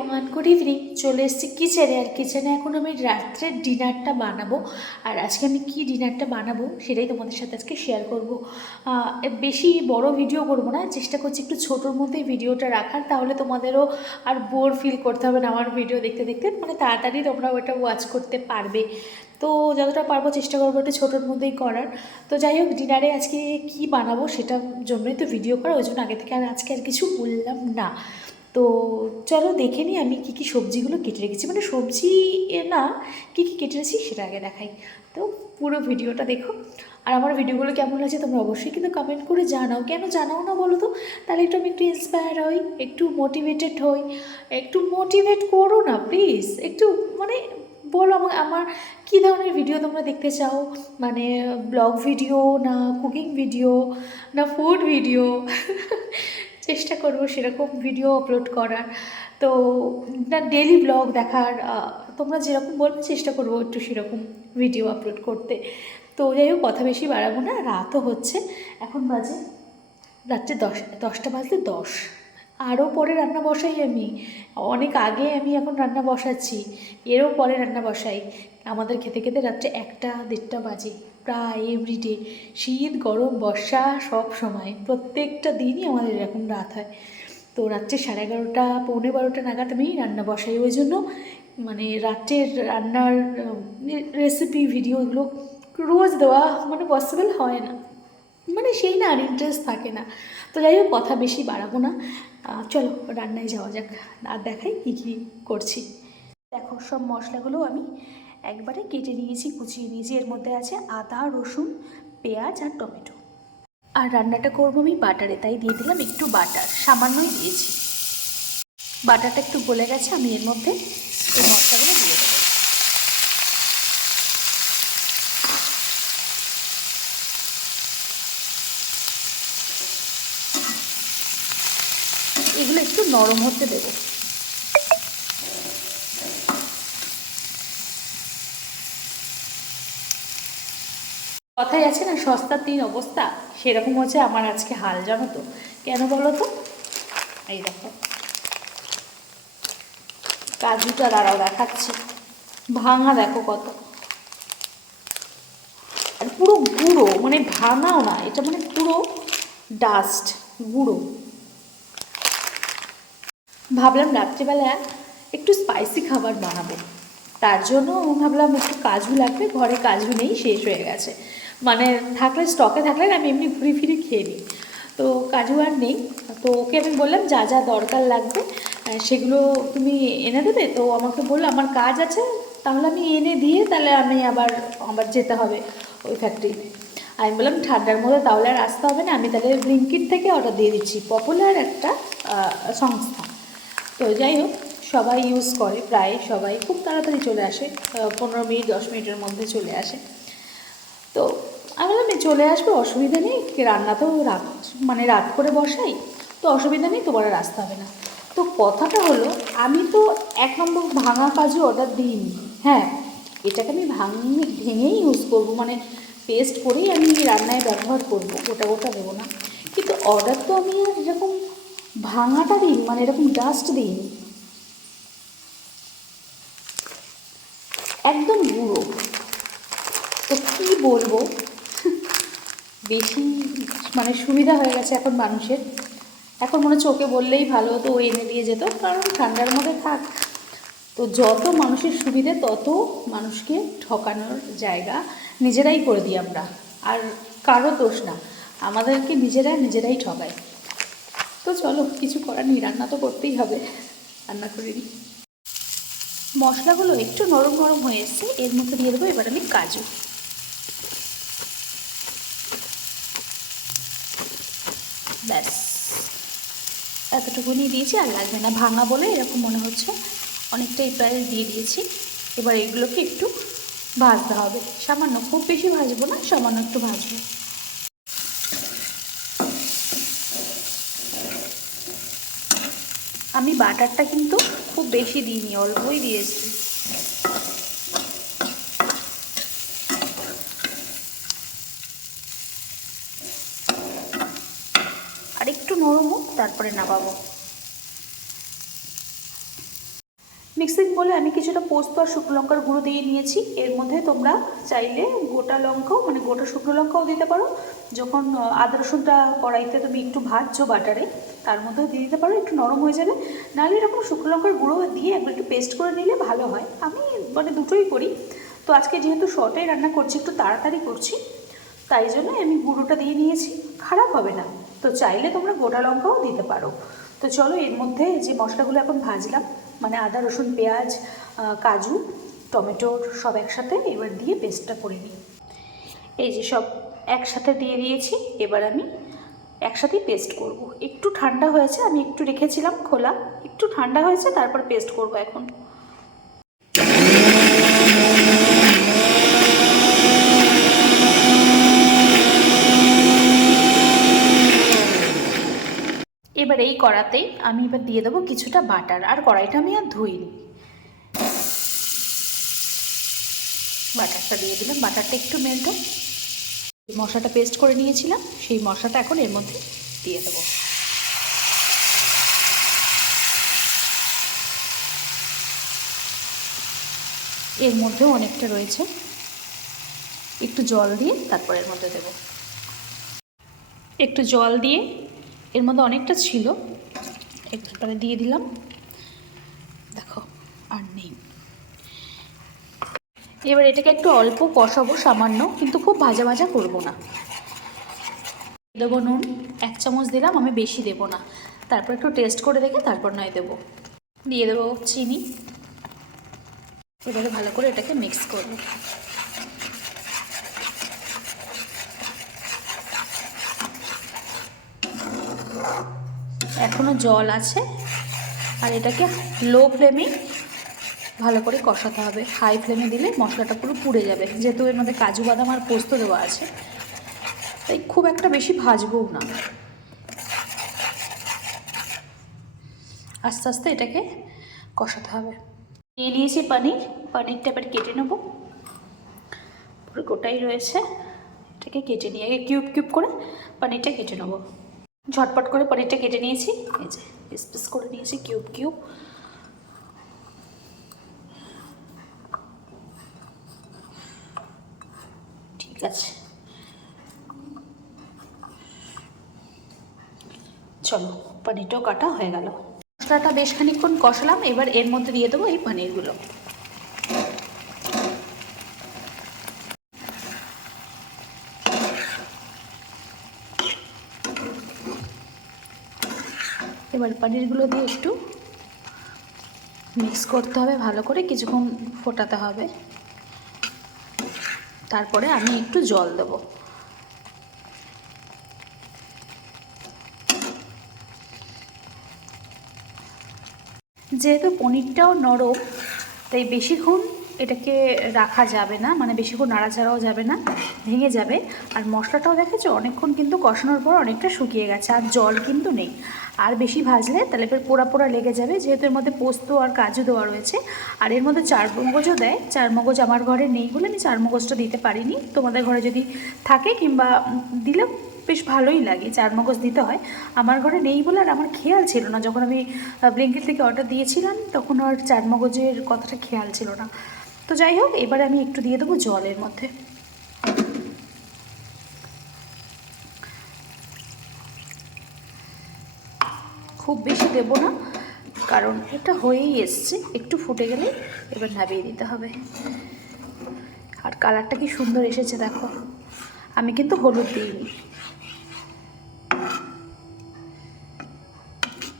Everyone, good evening. চলে এসেছি কিচেনে, আর কিচেনে এখন আমি রাত্রের ডিনারটা বানাবো। আর আজকে আমি কি ডিনারটা বানাবো সেটাই তোমাদের সাথে আজকে শেয়ার করবো। বেশি বড় ভিডিও করব না, চেষ্টা করছি একটু ছোটোর মধ্যেই ভিডিওটা রাখার, তাহলে তোমাদেরও আর বোর ফিল করতে হবে না আমার ভিডিও দেখতে দেখতে, মানে তাড়াতাড়ি তোমরা ওটা ওয়াচ করতে পারবে। তো যতটা পারবো চেষ্টা করবো একটু ছোটোর মধ্যেই করার। তো যাই হোক, ডিনারে আজকে কি বানাবো সেটার জন্যই তো ভিডিও করা, ওই জন্য আগে থেকে আজকে আর কিছু বললাম না। তো চলো দেখে নিই আমি কী কী সবজিগুলো কেটে রেখেছি, মানে সবজি না, কী কী কেটে রেখেছি সেটা আগে দেখাই। তো পুরো ভিডিওটা দেখো। আর আমার ভিডিওগুলো কেমন লাগছে তোমরা অবশ্যই কিন্তু কমেন্ট করে জানাও। কেন জানাও না বলো তো? তাহলে একটু আমি একটু ইন্সপায়ার হই, একটু মোটিভেটেড হই। একটু মোটিভেট করো না প্লিজ, একটু মানে বলো আমার কী ধরনের ভিডিও তোমরা দেখতে চাও, মানে ব্লগ ভিডিও না কুকিং ভিডিও না ফুড ভিডিও। চেষ্টা করবো সেরকম ভিডিও আপলোড করার, তো না ডেলি ব্লগ দেখার, তোমরা যেরকম বলবে চেষ্টা করবো একটু সেরকম ভিডিও আপলোড করতে। তো যাই হোক, কথা বেশি বাড়াবো না, রাতও হচ্ছে, এখন বাজে রাত্রে 10টা বাজতে 10। আরও পরে রান্না বসাই আমি, অনেক আগে আমি এখন রান্না বসাচ্ছি, এরও পরে রান্না বসাই। আমাদের খেতে খেতে রাত্রে 1টা 1:30 বাজে প্রায় এভরিডে, শীত গরম বর্ষা সব সময় প্রত্যেকটা দিনই আমাদের এরকম রাত হয়। তো রাত্রে 11:30 পৌনে 12টা নাগাদ আমি রান্না বসাই। ওই জন্য মানে রাত্রের রান্নার রেসিপি ভিডিও এগুলো রোজ দেওয়া মানে পসিবল হয় না, মানে সেই না আর ইন্টারেস্ট থাকে না। তো যাই হোক, কথা বেশি বাড়াবো না, চলো রান্নায় যাওয়া যাক আর দেখাই কী কী করছি। দেখো, সব মশলাগুলো আমি একবারে কেটে নিয়েছি, কুচিয়ে নিয়েছি। এর মধ্যে আছে আদা, রসুন, পেঁয়াজ আর টমেটো। আর রান্নাটা করবো আমি বাটারে, তাই দিয়ে দিলাম একটু বাটার, সামান্যই দিয়েছি। বাটারটা একটু গলে গেছে, আমি এর মধ্যে এই মশলাগুলো দিয়ে দেবো। এগুলো একটু নরম হতে দেবো। কথাই আছে না, সস্তার দিন অবস্থা, সেরকম হচ্ছে আমার আজকে হাল, জানো তো কেন বলো তো? এই দেখো কাজুটা, দাঁড়াও দেখাচ্ছি, ভাঙা দেখো কত, আর পুরো গুঁড়ো, মানে ভাঙাও না, এটা মানে পুরো ডাস্ট, গুঁড়ো। ভাবলাম রাত্রিবেলা একটু স্পাইসি খাবার বানাবো, তার জন্য ভাবলাম একটু কাজু লাগবে, ঘরে কাজু নেই, শেষ হয়ে গেছে, মানে থাকলে স্টকে থাকলে আমি এমনি ঘুরে ফিরে খেয়ে নিই। তো কাজু আর নেই, তো ওকে আমি বললাম যা যা দরকার লাগবে সেগুলো তুমি এনে দেবে। তো আমাকে বললো আমার কাজ আছে, তাহলে আমি এনে দিয়ে তাহলে আমি আবার আবার যেতে হবে ওই ফ্যাক্টরিতে। আমি বললাম ঠান্ডার মধ্যে তাহলে আর আসতে হবে না, আমি তাহলে ব্লিঙ্কিট থেকে অর্ডার দিয়ে দিচ্ছি, পপুলার একটা সংস্থা। তো যাই হোক, সবাই ইউজ করে, প্রায় সবাই, খুব তাড়াতাড়ি চলে আসে, 15 মিনিট 10 মিনিটের মধ্যে চলে আসে। তো আমি বললাম চলে আসবে, অসুবিধা নেই, রান্না তো রাত মানে রাত করে বসাই, তো অসুবিধা নেই, তোমার আর আসতে হবে না। তো কথাটা হলো, আমি তো 1 নম্বর ভাঙা কাজু অর্ডার দিইনি, হ্যাঁ এটাকে আমি ভেঙেই ইউজ করবো, মানে পেস্ট করেই আমি রান্নায় ব্যবহার করবো, গোটা গোটা দেবো না। কিন্তু অর্ডার তো আমি আর এরকম ভাঙাটা দিই, মানে এরকম ডাস্ট দিই, একদম গুঁড়ো। তো কী বলবো, বেশি মানে সুবিধা হয়ে গেছে এখন মানুষের, এখন মনে হচ্ছে ওকে বললেই ভালো হতো, ও এনে দিয়ে যেত, কারণ ঠান্ডার মধ্যে থাক। তো যত মানুষের সুবিধে তত মানুষকে ঠকানোর জায়গা নিজেরাই করে দিই আমরা, আর কারো দোষ না, আমাদেরকে নিজেরাই ঠকায়। তো চলো, কিছু করার নেই, রান্না তো করতেই হবে, রান্না করে নিই। মশলাগুলো একটু নরম নরম হয়ে এসছে, এর মধ্যে দিয়ে দেবো এবার আমি কাজু। ব্যাস এতটুকুনি দিয়েছি, আর লাগবে না, ভাঙা বলে এরকম মনে হচ্ছে, অনেকটাই প্রায় দিয়ে দিয়েছি। এবার এগুলোকে একটু ভাজতে হবে, সামান্য, খুব বেশি ভাজবো না, সামান্য একটু ভাজবো। আমি বাটারটা কিন্তু খুব বেশি দিইনি, অল্পই দিয়েছি। আর একটু নরম হোক, তারপরে নামাবো। মিক্সিং বলে আমি কিছুটা পোস্ত আর শুকনো লঙ্কার গুঁড়ো দিয়ে নিয়েছি। এর মধ্যে তোমরা চাইলে গোটা লঙ্কাও মানে গোটা শুকনো লঙ্কাও দিতে পারো। যখন আদা রসুনটা কড়াইতে তুমি একটু ভাজছো বাটারে, তার মধ্যেও দিয়ে দিতে পারো, একটু নরম হয়ে যাবে। নাহলে এরকম শুকনো লঙ্কার গুঁড়ো দিয়ে একবার একটু পেস্ট করে নিলে ভালো হয়। আমি মানে দুটোই করি। তো আজকে যেহেতু শর্টে রান্না করছি, একটু তাড়াতাড়ি করছি, তাই জন্য আমি গুঁড়োটা দিয়ে নিয়েছি। খারাপ হবে না। তো চাইলে তোমরা গোটা লঙ্কাও দিতে পারো। তো চলো এর মধ্যে যে মশলাগুলো এখন ভাজলাম, মানে আদা রসুন পেঁয়াজ কাজু টমেটোর সব একসাথে এবার দিয়ে পেস্টটা করে নিই। এই যে সব একসাথে দিয়ে দিয়েছি। এবার আমি একসাথেই পেস্ট করব। একটু ঠান্ডা হয়েছে, আমি একটু রেখেছিলাম খোলা, একটু ঠান্ডা হয়েছে, তারপর পেস্ট করব এখন। এবার এই কড়াতেই আমি এবার দিয়ে দেবো কিছুটা বাটার। আর কড়াইটা আমি আর ধুইনি, বাটারটা দিয়ে দিলাম। বাটারটা একটু মেল্ট হোক। মশলাটা পেস্ট করে নিয়েছিলাম, সেই মশলাটা এখন এর মধ্যে দিয়ে দেবো। এর মধ্যেও অনেকটা রয়েছে, একটু জল দিয়ে তারপর এর মধ্যে দেব। একটু জল দিয়ে এর মধ্যে অনেকটা ছিল, একবারে দিয়ে দিলাম। দেখো আর নেই। এবার এটাকে একটু অল্প কষাবো সামান্য, কিন্তু খুব ভাজা ভাজা করবো না। দেবো নুন 1 চামচ দিলাম, আমি বেশি দেবো না। তারপর একটু টেস্ট করে দেখে তারপর নয় দেবো। দিয়ে দেবো চিনি। এবারে ভালো করে এটাকে মিক্স করবো। এখনও জল আছে, আর এটাকে লো ফ্লেমে ভালো করে কষাতে হবে। হাই ফ্লেমে দিলে মশলাটা পুরো পুড়ে যাবে, যেহেতু এর মধ্যে কাজু বাদাম আর পোস্ত দেওয়া আছে, তাই খুব একটা বেশি ভাজবও না। আস্তে আস্তে এটাকে কষাতে হবে। নিয়ে নিয়েছি পনিরটা এবার কেটে নেবো। পুরো গোটাই রয়েছে, এটাকে কেটে নিয়ে আগে কিউব কিউব করে পনিরটা কেটে নেবো। ঝটপট করে পনিরটা কেটে নিয়েছি, এই যে পিস পিস করে নিয়েছি কিউব কিউব। ঠিক আছে, চলো পনিরটাও কাটা হয়ে গেল। মশলাটা বেশ খানিকক্ষণ কষালাম। এবার এর মধ্যে দিয়ে দেবো এই পনিরগুলো। এবার পনিরগুলো দিয়ে একটু মিক্স করতে হবে ভালো করে, কিছুক্ষণ ফোটাতে হবে। তারপরে আমি একটু জল দেবো। যেহেতু পনিরটাও নরম, তাই বেশিক্ষণ এটাকে রাখা যাবে না, মানে বেশিক্ষণ নাড়াচাড়াও যাবে না, ভেঙে যাবে। আর মশলাটাও দেখেছো অনেকক্ষণ কিন্তু কষানোর পর অনেকটা শুকিয়ে গেছে, আর জল কিন্তু নেই। আর বেশি ভাজলে তাহলে ফের পোড়া পোড়া লেগে যাবে, যেহেতু এর মধ্যে পোস্ত আর কাজু দেওয়া রয়েছে। আর এর মধ্যে চারমগজও দেয়। চারমগজ আমার ঘরে নেই বলে আমি চারমগজটা দিতে পারিনি। তোমাদের ঘরে যদি থাকে কিংবা দিলে বেশ ভালোই লাগে, চারমগজ দিতে হয়। আমার ঘরে নেই বলে, আর আমার খেয়াল ছিল না, যখন আমি ব্লিঙ্কিট থেকে অর্ডার দিয়েছিলাম তখন আর চারমগজের কথাটা খেয়াল ছিল না। তো যাই হোক, এবারে আমি একটু দিয়ে দেবো জলের মধ্যে। খুব বেশি দেবো না, কারণ এটা হয়েই এসছে। একটু ফুটে গেলে এবার নামিয়ে দিতে হবে। আর কালারটা কি সুন্দর এসেছে দেখো। আমি কিন্তু হলুদ দিইনি।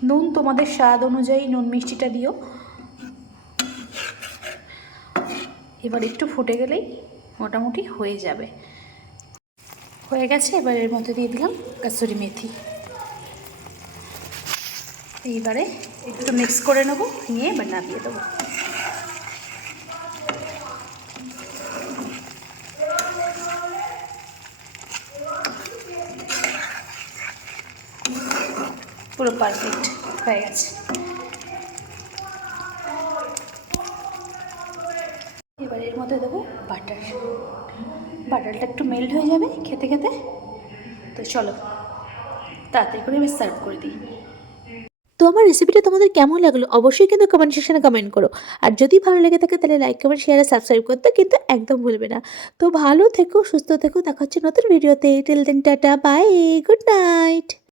নুন তোমাদের স্বাদ অনুযায়ী নুন মিষ্টিটা দিও। এবার একটু ফুটে গেলেই মোটামুটি হয়ে যাবে। হয়ে গেছে। এবার এর মধ্যে দিয়ে দিলাম কাসুরি মেথি। এইবারে একটু মিক্স করে নেবো, নিয়ে এবার নামিয়ে দেবো। পুরো পারফেক্ট হয়ে গেছে। এবার এর মধ্যে দেবো বাটার। বাটারটা একটু মেল্ট হয়ে যাবে খেতে খেতে। তো চলো তাড়াতাড়ি করে আমি সার্ভ করে দিই। তো আমার রেসিপিটা তোমাদের কেমন লাগলো অবশ্যই কিন্তু কমেন্ট সেকশনে কমেন্ট করো। আর যদি ভালো লেগে থাকে তাহলে লাইক, কমেন্ট, শেয়ার আর সাবস্ক্রাইব করতে কিন্তু একদম ভুলবে না। তো ভালো থেকো, সুস্থ থেকো, দেখা হচ্ছে নতুন ভিডিওতে। Till then tata, bye, good night.